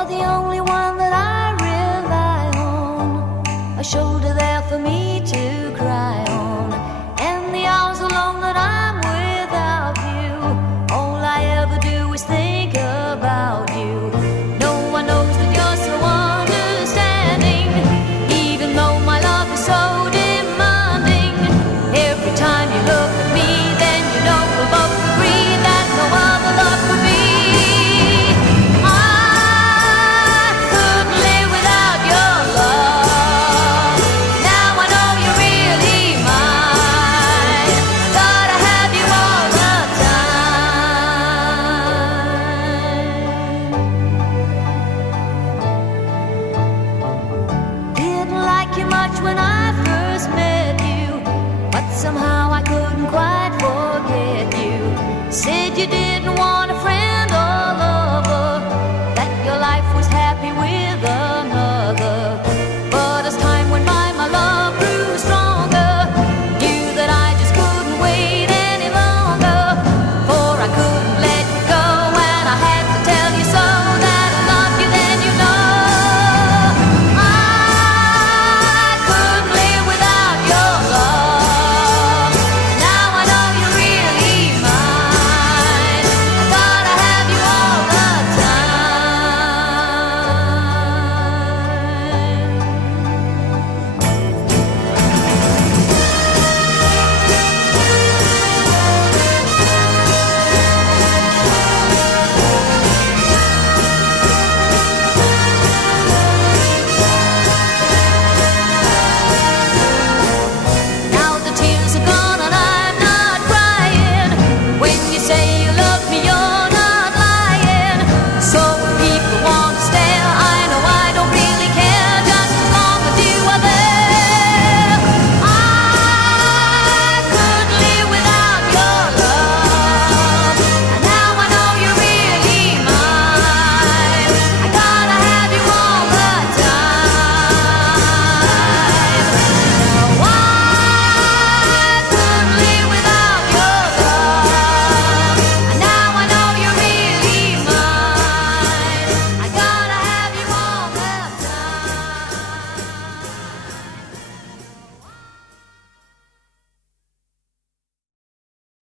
You're the only one that I rely on, a shoulder there for me to cry on. And the hours alone that I'm without you, all I ever do is think about you. No one knows that you're so understanding, even though my love is so demanding. Every time you look at me, then you know we'll both agree that no other love could be. I couldn't live without your love. Now I know you're really mine. Gotta have you all the time. Didn't like you much when I first met you, but somehow I couldn't quite forget you. Said you did